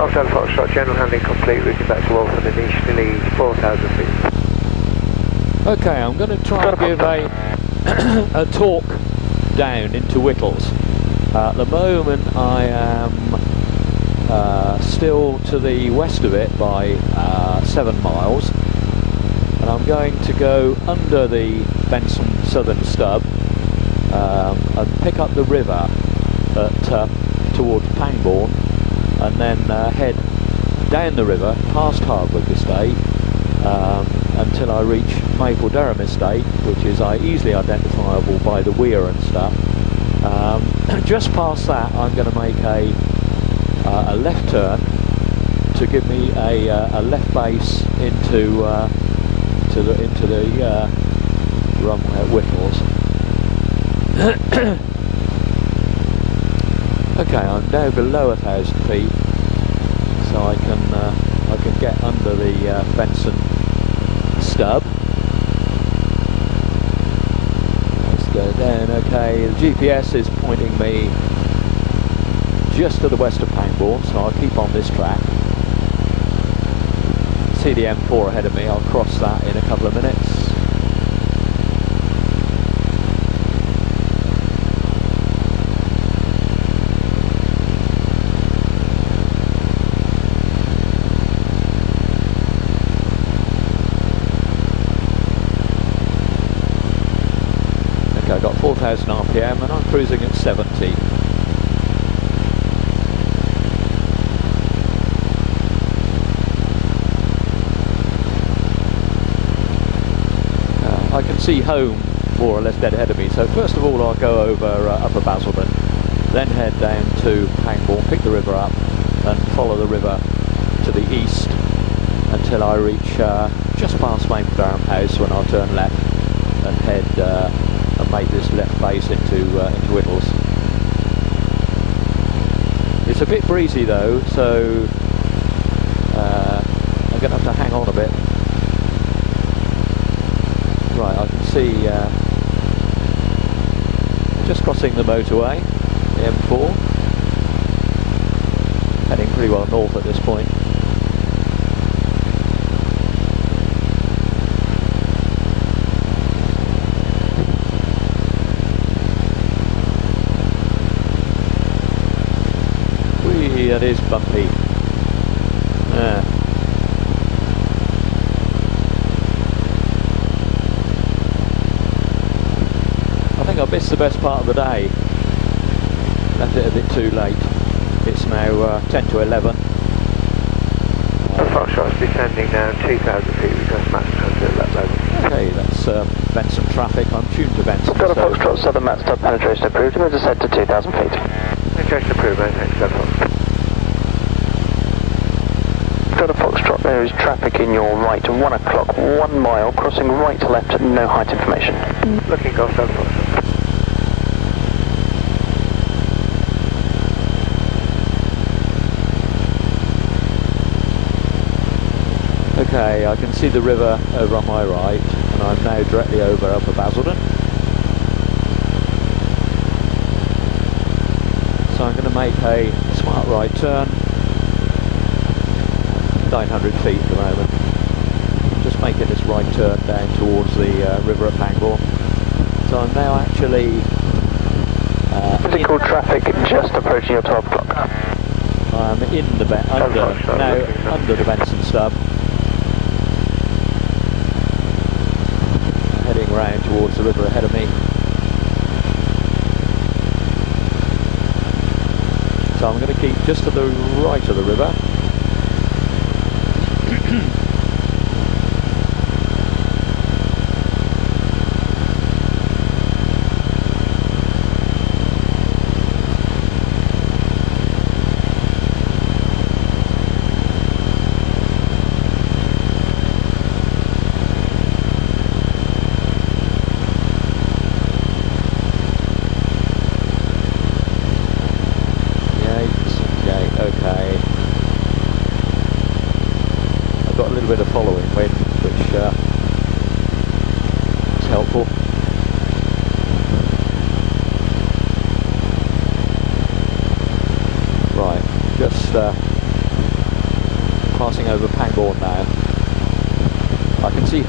Hotel Foxtrot, general handling complete, routing back to Walton, initially 4,000 feet. Okay, I'm going to try and give a talk down into Whittles. At the moment I am still to the west of it by 7 miles, and I'm going to go under the Benson Southern Stub and pick up the river towards Pangbourne, and then head down the river past Hardwick Estate until I reach Maple Durham Estate, which is easily identifiable by the weir and stuff. Just past that I'm going to make a left turn to give me a left base into the runway at Whittles. Okay, I'm now below 1,000 feet, so I can get under the Benson Stub. Let's go down. Okay, the GPS is pointing me just to the west of Pangbourne, so I'll keep on this track. See the M4 ahead of me. I'll cross that in a couple of minutes. Okay, I've got 4,000 RPM and I'm cruising at 70. I can see home more or less dead ahead of me, so first of all I'll go over Upper Basildon, then head down to Pangbourne, pick the river up and follow the river to the east until I reach just past Maple Durham House, when I'll turn left and head and make this left base into Whittles. It's a bit breezy though, so I'm going to have to hang on a bit. Right, I can see just crossing the motorway, the M4, heading pretty well north at this point. Whee, that is bumpy. I missed the best part of the day. Left it a bit too late. It's now 10 to 11. Foxtrot's descending now 2,000 feet, we've got max transit at that level. Okay, that's Benson traffic. I'm tuned to Benson. Got a Foxtrot Southern Max Stub penetration approved. We'll descend to 2,000 feet. Penetration approved, thanks, Foxtrot. Got a Foxtrot, there is traffic in your right, 1 o'clock, 1 mile, crossing right to left, no height information. Looking Golf 7 Foxtrot. Okay, I can see the river over on my right, and I'm now directly over Upper Basildon. So I'm going to make a smart right turn, 900 feet at the moment. Just making this right turn down towards the river at Pangbourne. So I'm now actually physical traffic just approaching your 12 o'clock. I'm in the under the Benson Stub. Heading round towards the river ahead of me. So I'm going to keep just to the right of the river.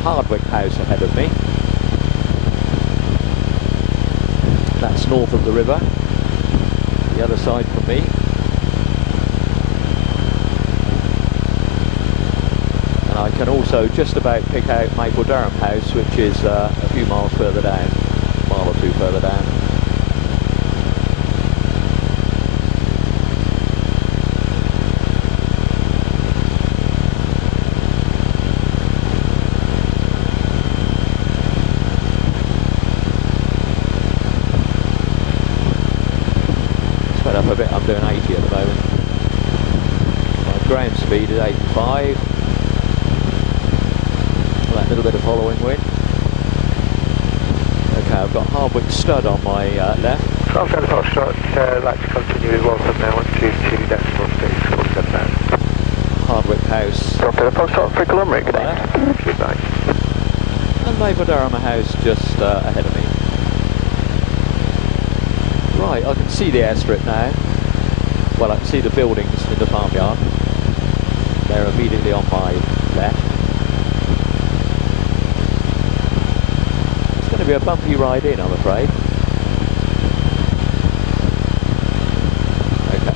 Hardwick House ahead of me. That's north of the river, the other side from me. And I can also just about pick out Maple Durham House, which is a few miles further down, a mile or two further down. Up a bit, I'm doing 80 at the moment. My ground speed is 85. That little bit of following wind. Okay, I've got Hardwick Stud on my left. Golf Delta Foxtrot, like to continue with Waltham now, 122.647. Hardwick House. Golf Delta Foxtrot, 3 kilometre, good day. Goodbye. And Maple Durham House just ahead of me. Right, I can see the airstrip now. Well, I can see the buildings in the farmyard. They're immediately on my left. It's going to be a bumpy ride in, I'm afraid. Okay.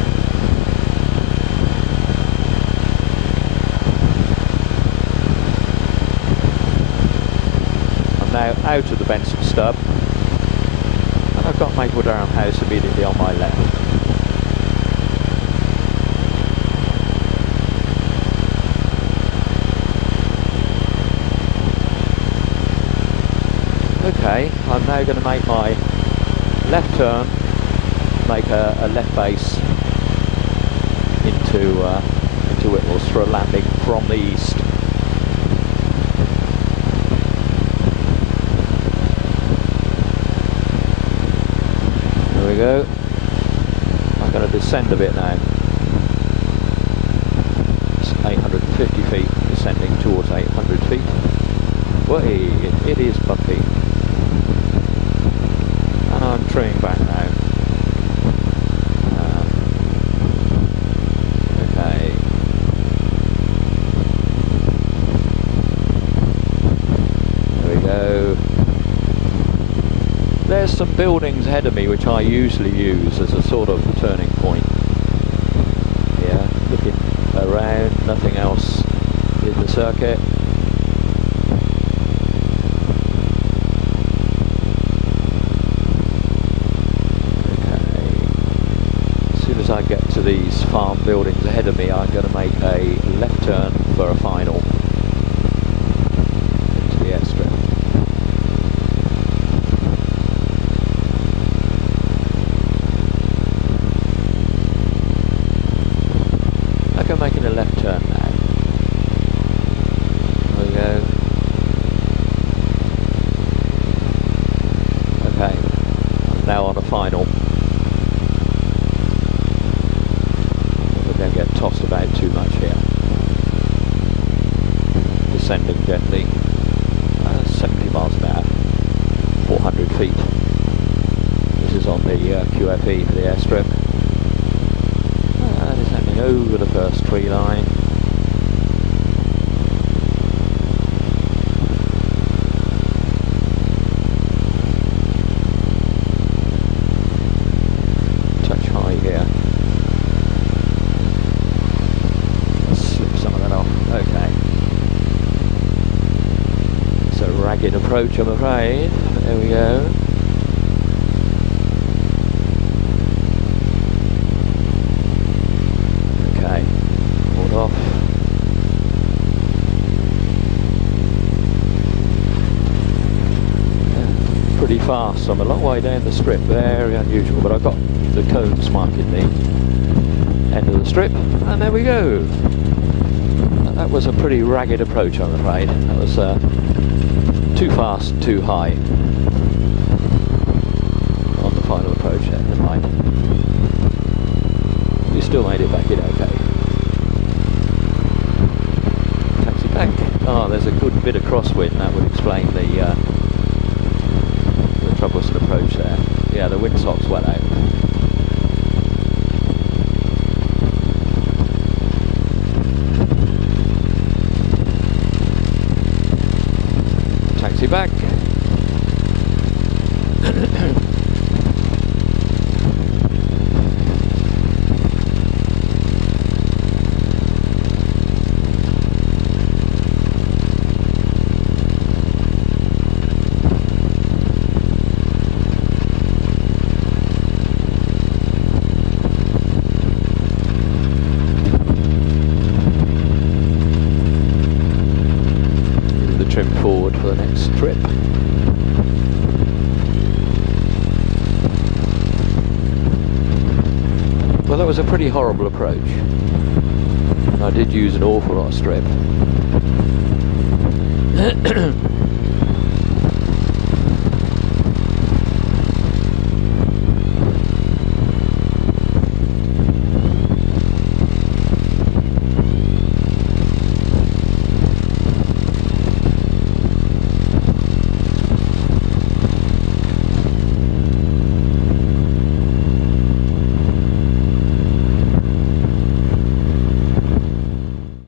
I'm now out of the Benson stub. I've got Maple Durham House immediately on my left. Okay, I'm now going to make my left turn, make a left base into Whittles for a landing from the east. There we go. I'm going to descend a bit now. It's 850 feet, descending towards 800 feet. Well, it is bumpy. And I'm trimming back now. Okay. There we go. There's some buildings ahead of me which I usually use as a sort of turning point. Yeah, looking around, nothing else in the circuit. Okay. As soon as I get to these farm buildings ahead of me, I'm going to make a left turn for a final into the airstrip. I'm making a left turn now. There we go. Okay, I'm now on a final. We're going to get tossed about too much here. Descending gently, 70 miles an hour, 400 feet. This is on the QFE for the airstrip. Descending over the first tree line. Touch high here. Let's slip some of that off. Okay. It's a ragged approach, I'm afraid. There we go. Off. Yeah, pretty fast. I'm a long way down the strip, very unusual, but I've got the cones marking the end of the strip, and there we go. That was a pretty ragged approach, I'm afraid. That was too fast, too high on the final approach there. Never mind. You still made it back in okay. Oh, there's a good bit of crosswind. That would explain the troublesome approach there. Yeah, the windsock's well out. the next trip. Well, that was a pretty horrible approach. I did use an awful lot of strip.